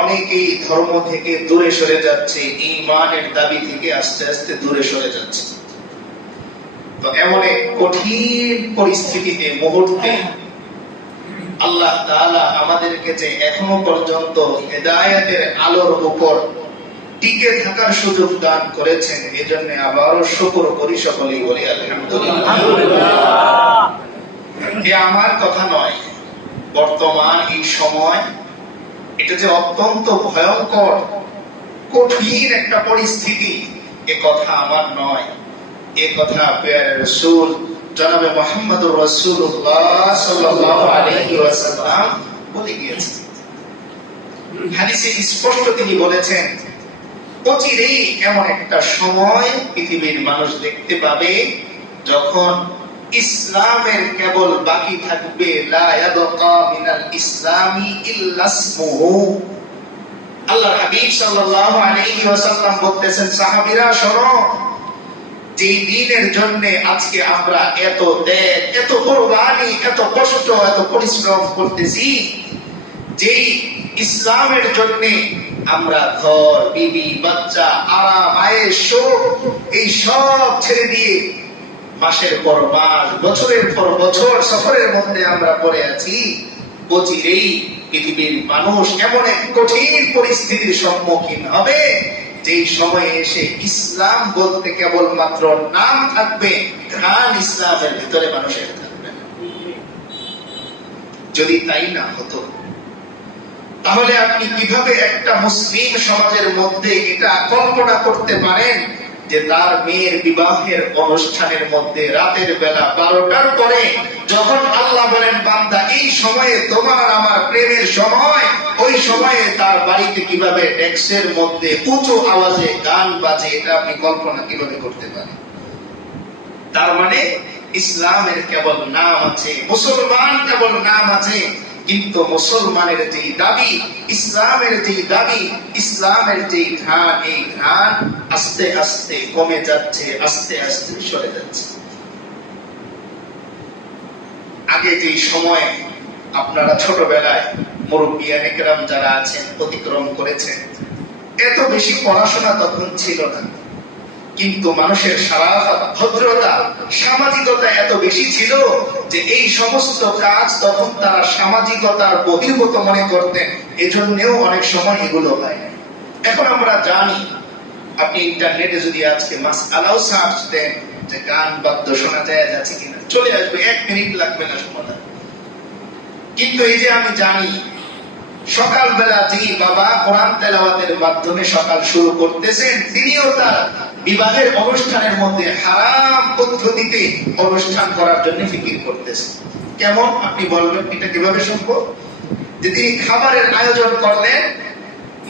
অনেকেই ধর্ম থেকে দূরে সরে যাচ্ছে, ঈমানের দাবি থেকে আস্তে আস্তে দূরে সরে যাচ্ছে। তো এমন এক কঠিন পরিস্থিতিতে, মুহূর্তে আল্লাহ তাআলা আমাদেরকে যে এখনো পর্যন্ত হেদায়েতের আলোর উপর টিকে থাকার সুযোগ দান করেছেন, এজন্য আবারও শুকর করি, সকলেই বলি আলহামদুলিল্লাহ। এ আমার কথা নয়, বর্তমান এই সময় এটা যে অত্যন্ত ভয়ঙ্কর কঠিন একটা পরিস্থিতি, এ কথা আমার নয়, এ কথা প্যারে রাসূল জনাবে মুহাম্মদুর রাসূলুল্লাহ সাল্লাল্লাহু আলাইহি ওয়াসাল্লাম বলে গিয়েছেন। হাদিসে স্পষ্ট তিনি বলেছেন, অচিরেই এমন একটা সময় পৃথিবীর মানুষ দেখতে পাবে যখন ইসলামের কেবল বাকি থাকবে লা ইয়াবকা মিনাল ইসলামি ইল্লা ইসমুহু। আল্লাহর হাবিব সাল্লাল্লাহু আলাইহি ওয়াসাল্লাম বলতেছেন, সাহাবীরা শোনো, যে দ্বীনের জন্য আজকে আমরা এত ত্যাগ, এত কুরবানি, এত কষ্ট, এত পরিশ্রম করতেছি, যেই ইসলামের জন্য আমরা ঘর, বিবি, বাচ্চা, আরাম, আয়েশ, সুখ এই সব ছেড়ে দিয়ে মাসের পর মাস, বছরের পর বছর সফরের মধ্যে আমরা পড়ে আছি, অচিরেই পৃথিবীর মানুষ এমন এক কঠিন পরিস্থিতির সম্মুখীন হবে যেই সময়ে এসে ইসলাম বলতে কেবল মাত্র নাম থাকবে, ঘ্রাণ ইসলামের ভিতরে মানুষের থাকবে না। যদি তাই না হতো, তাহলে আপনি কিভাবে একটা মুসলিম সমাজের মধ্যে এটা কল্পনা করতে পারেন যে তার মেয়ের বিবাহের অনুষ্ঠানের মধ্যে রাতের বেলা 12টার পরে যখন আল্লাহ বলেন, বান্দা এই সময়ে তোমার আমার প্রেমের সময়, ওই সময়ে তার বাড়িতে কিভাবে ডেস্কের মধ্যে উঁচু আওয়াজে গান বাজে, এটা আপনি কল্পনা কিভাবে করতে পারেন? তার মানে ইসলামের কেবল নাম আছে, মুসলমান কেবল নাম আছে, কিন্তু মুসলমানের যে দাবি, ইসলামের যে দাবি, ইসলামের যে ঘ্রাণ, এই ঘ্রাণ আস্তে আস্তে কমে যাচ্ছে, আস্তে আস্তে সরে যাচ্ছে। আগে যে সময় আপনারা ছোটবেলায় মুরব্বিয়ানে কেরাম যারা আছেন অতিক্রম করেছেন, এত বেশি পড়াশোনা তখন ছিল না, কিন্তু মানুষের শারাফত, ভদ্রতা, সামাজিকতা এত বেশি ছিল যে এই সমস্ত কাজ তখন তারা সামাজিকতার বহির্ভূত মনে করতেন, এজন্যও অনেক সময় এগুলো হয় না। এখন আমরা জানি, আপনি ইন্টারনেটে যদি আজকে মাসআলাও সার্চ দেন যে গান বাদ্য শোনা যায় যাচ্ছে কিনা, চলে আসবে, 1 মিনিট লাগবে না সমাধান। কিন্তু এই যে আমি জানি, সকালবেলা যে বাবা কোরআন তেলাওয়াতের মাধ্যমে সকাল শুরু করতেছেন, তিনিও তার বিবাহের অনুষ্ঠানের মধ্যে হারাম পদ্ধতিতে অনুষ্ঠান করার জন্য ফিকির করতেছেন। কেমন আপনি বলবেন, এটা কিভাবে সম্ভব? যে তিনি খাবারের আয়োজন করলেন,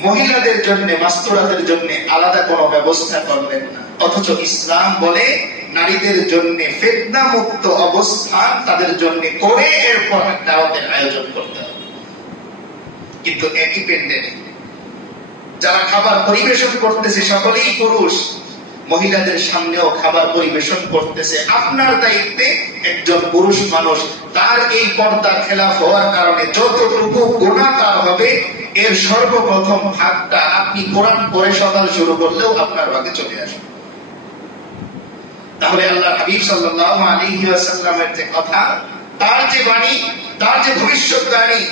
মহিলাদের জন্য, মাস্তুরাদের জন্য আলাদা কোনো ব্যবস্থা করলেন না, অথচ ইসলাম বলে নারীদের জন্য ফিতনা মুক্ত অবস্থান তাদের জন্য করে এরপর দাওয়াতের আয়োজন করতে হবে। কিন্তু একই প্যান্ডেলে যারা খাবার পরিবেশন করতেছে সকলেই পুরুষ, মহিলাদের সামনেও খাবার পরিবেশন করতেছে। আপনার দায়িত্বে একজন পুরুষ মানুষ তার এই পর্দার খেলাফ হওয়ার কারণে যতটুকু গুনাহ তার হবে, এর সর্বপ্রথম ভাগটা আপনি কোরআন পড়ে সকাল শুরু করলেও আপনার ভাগে চলে আসবে। তাহলে আল্লাহর হাবিব সাল্লাল্লাহু আলাইহি ওয়াসাল্লামের যে কথা, তার যে বাণী, তার যে ভবিষ্যৎবাণী,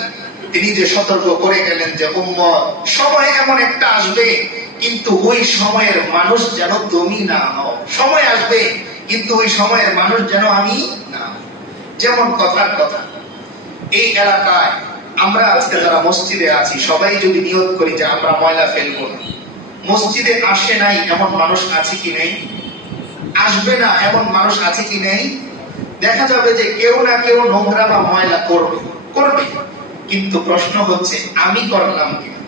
তিনি যে সতর্ক করে গেলেন যে উম্মত, সময় এমন একটা আসবে, কিন্তু ওই সময়ের মানুষ যেন তুমি না হও। সময় আসবে, কিন্তু ওই সময়ের মানুষ যেন আমি না হই। যেমন কথার কথা, এই এলাকায় আমরা আজকে যারা মসজিদে আছি, সবাই যদি নিয়ত করি যে আমরা ময়লা ফেলবো না, মসজিদে আসে নাই এমন মানুষ আছে কি নেই? আসবে না এমন মানুষ আছে কি নেই? দেখা যাবে যে কেউ না কেউ নোংরা বা ময়লা করবে করবে, কিন্তু প্রশ্ন হচ্ছে আমি করলাম কিনা?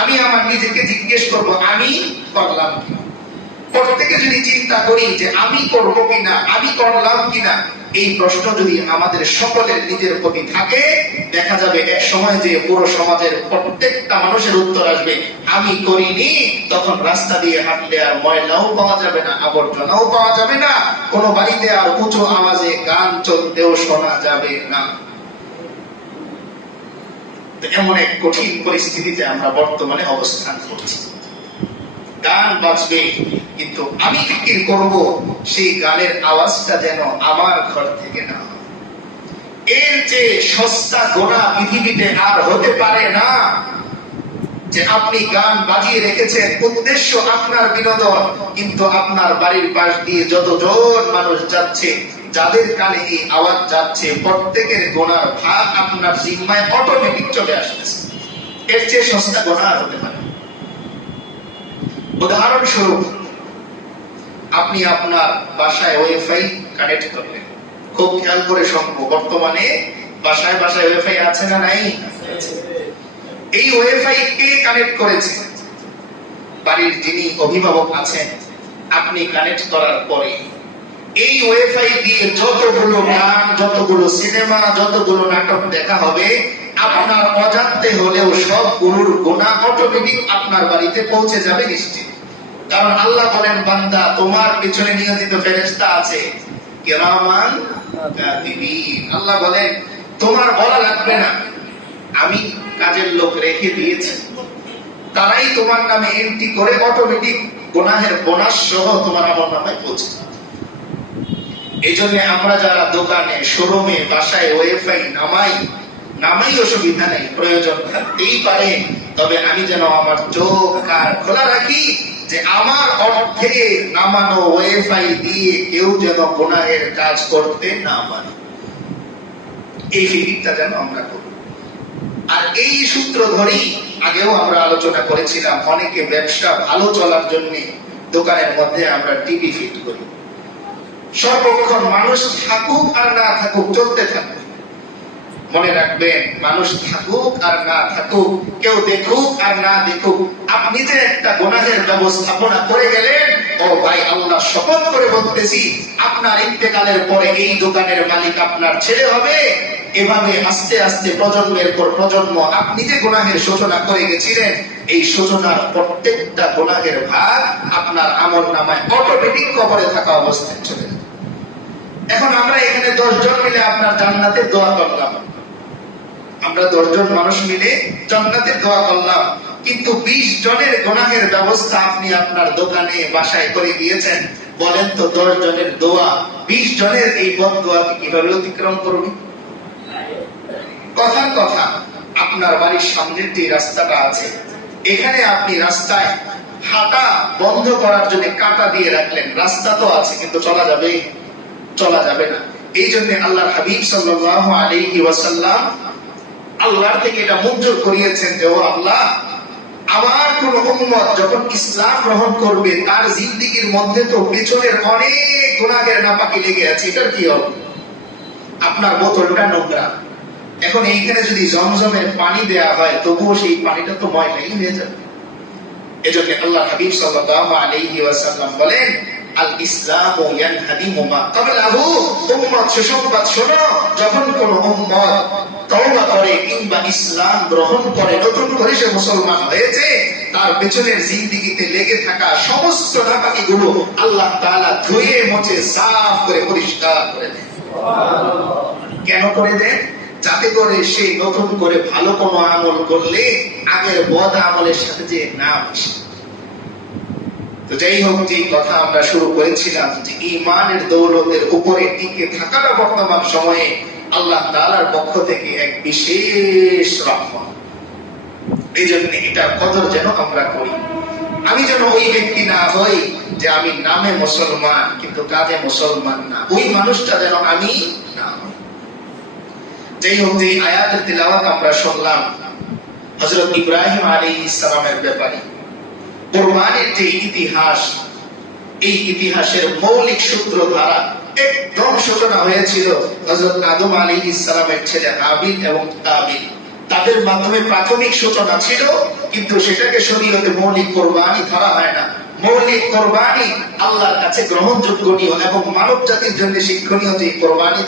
আমি আমার নিজেকে জিজ্ঞেস করব, আমি করলাম কিনা? প্রত্যেকে যদি চিন্তা করি যে আমি করব কিনা, আমি করলাম কিনা, এই প্রশ্ন যদি আমাদের সকলের নিজের প্রতি থাকে, দেখা যাবে এক সময় যে পুরো সমাজের প্রত্যেকটা মানুষের উত্তর আসবে আমি করিনি। তখন রাস্তা দিয়ে হাঁটলে আর ময়লাও পাওয়া যাবে না, আবর্জনাও পাওয়া যাবে না, কোনো বাড়িতে আর উঁচু আওয়াজে গান চলতেও শোনা যাবে না। তো এমন এক কঠিন পরিস্থিতিতে আমরা বর্তমানে অবস্থান করছি। গান বাজবে, কিন্তু আমি ফিকির করব সেই গানের আওয়াজটা যেন আমার ঘর থেকে না হয়। এর যে সস্তা গোনা পৃথিবীতে আর হতে পারে না, যে আপনি গান বাজিয়ে রেখেছেন, উদ্দেশ্য আপনার বিনোদন, কিন্তু আপনার বাড়ির পাশ দিয়ে যতজন মানুষ যাচ্ছে, যাদের কানে এই আওয়াজ যাচ্ছে, প্রত্যেকের গোনার ভাগ আপনার জিম্মায় অটোমেটিক চলে আসতেছে। এর চেয়ে সস্তা গোনা আর হতে পারে। উদাহরণস্বরূপ, আপনি আপনার বাসায় ওয়াইফাই কানেক্ট করলেন। খুব খেয়াল করে শুনবো, বর্তমানে বাসায় বাসায় ওয়াইফাই আছে না নাই? এই ওয়াইফাই কে কানেক্ট করেছে? বাড়ির যিনি অভিভাবক আছেন, আপনি কানেক্ট করার পরে এই ওয়াইফাই দিয়ে যতগুলো গান, যতগুলো সিনেমা, যতগুলো নাটক দেখা হবে, আপনার অজান্তে হলেও সবগুলোর গুনাহ অটোমেটিক আপনার বাড়িতে পৌঁছে যাবে নিশ্চিত। কারণ আল্লাহ বলেন, বান্দা তোমার পিছনে নিয়োজিত ফেরেশতা আছে, কিরামান কাতিবিন। আল্লাহ বলেন তোমার বলা লাগবে না, আমি কাজের লোক রেখে দিয়েছি, তারাই তোমার নামে এন্ট্রি করে অটোমেটিক গুনাহের বোনাস সহ তোমার আমলনামায় পৌঁছে। এই জন্য আমরা যারা দোকানে, শোরুমে, বাসায় ওয়াইফাই নামাই অসুবিধা নেই, প্রয়োজন থাকতেই পারে, তবে আমি যেন আমার চোখ কান খোলা রাখি যে আমার অর্থে নামানো ওয়াইফাই দিয়ে কেউ যেন গুনাহের কাজ করতে না পারে। এই ফিকিরটা যেন আমরা করি। আর এই সূত্র ধরেই আগেও আমরা আলোচনা করেছিলাম, অনেকে ব্যবসা ভালো চলার জন্য দোকানের মধ্যে আমরা টিভি ফিট করি। সর্বক্ষণ মানুষ থাকুক আর না থাকুক, চলতে থাকবে। মনে রাখবেন, মানুষ থাকুক আর না থাকুক, কেউ দেখুক আর না দেখুক, আপনি যে একটা গুনাহের ব্যবস্থাপনা করে গেলেন, ও ভাই, আল্লাহ শপথ করে বলতেছি, আপনার ইন্তেকালের পরে এই দোকানের মালিক আপনার ছেলে হবে। এভাবে আস্তে আস্তে প্রজন্মের পর প্রজন্ম আপনি যে গুনাহের সূচনা করে গেছিলেন, এই সূচনার প্রত্যেকটা গুনাহের ভাগ আপনার আমলনামায় অটোমেটিক কবরে থাকা অবস্থায় চলে যাবে। এখন আমরা এখানে 10 জন মিলে আপনার জান্নাতের দোয়া করলাম, আমরা 10 জন মানুষ মিলে জান্নাতের দোয়া করলাম, কিন্তু 20 জনের গুনাহের ব্যবস্থা আপনি আপনার দোকানে, বাসায় করে দিয়েছেন। বলেন তো, 10 জনের দোয়া 20 জনের এই বদদোয়াকে কিভাবে অতিক্রম করবে? কথার কথা, আপনার বাড়ির সামনের যে রাস্তাটা আছে, এখানে আপনি রাস্তায় হাঁটা বন্ধ করার জন্য কাঁটা দিয়ে রাখলেন। রাস্তা তো আছে, কিন্তু চলা যাবে না। এই জন্য আল্লাহর হাবিব সাল্লাল্লাহু আলাইহি ওয়াসাল্লাম আল্লাহর থেকে এটা মঞ্জুর করিয়েছেন যে, ও আল্লাহ, আমার কোন উম্মত যখন ইসলাম গ্রহণ করবে, তার জিন্দেগির মধ্যে তো পেছনের অনেক গুনাহের নাপাকি লেগে আছে, এটার কি হবে? আপনার বোতলটা নোংরা, এখন এইখানে যদি জমজমের পানি দেয়া হয়, তবুও সেই পানিটা তো ময়লাই হয়ে যাবে। এজন্য আল্লাহ হাবিব সাল্লাল্লাহু আলাইহি ওয়াসাল্লাম বলেন, আল ইসলামু ইয়ানহাদিমু মা ক্বাবলাহু। উম্মত, সুসংবাদ শোনো, যখন কোন উম্মত তওবা করে কিংবা ইসলাম গ্রহণ করে, নতুন করে সে মুসলমান হয়েছে, তার পেছনের জিন্দেগিতে লেগে থাকা সমস্ত নাপাকিগুলো আল্লাহ তাআলা ধুয়ে মুছে সাফ করে পরিষ্কার করে দেন। কেন করে দেন? যাতে করে সে নতুন করে ভালো কোনো আমল করলে আগের বদ আমলের সাথে যে না মিশে। তো যাই হোক, যে কথা আমরা শুরু করেছিলাম যে ঈমানের দৌলতের উপরে টিকে থাকাটা বর্তমান সময়ে আল্লাহ তাআলার পক্ষ থেকে এক বিশেষ রহমত। এই জন্য এটার কদর যেন আমরা করি। আমি যেন ওই ব্যক্তি না হই যে আমি নামে মুসলমান কিন্তু কাজে মুসলমান না, ওই মানুষটা যেন আমি না হই। যাই হোক, যে আয়াতের তিলাওয়াত আমরা শুনলাম হযরত ইব্রাহিম আলাইহিস সালামের ব্যাপারে, কুরবানির যে ইতিহাস, এই ইতিহাসের মৌলিক সূত্র দ্বারা একদম সূচনা হয়েছিল হযরত আদম আলাইহিস সালামের ছেলে হাবিল এবং কাবিল। তাদের মাধ্যমে প্রাথমিক সূচনা ছিল, কিন্তু সেটাকে শরীয়তে মৌলিক কুরবানি ধরা হয় না। মৌলিক কুরবানি আল্লাহর কাছে গ্রহণযোগ্য এবং মানব জাতির জন্য শিক্ষণীয় যে কুরবানি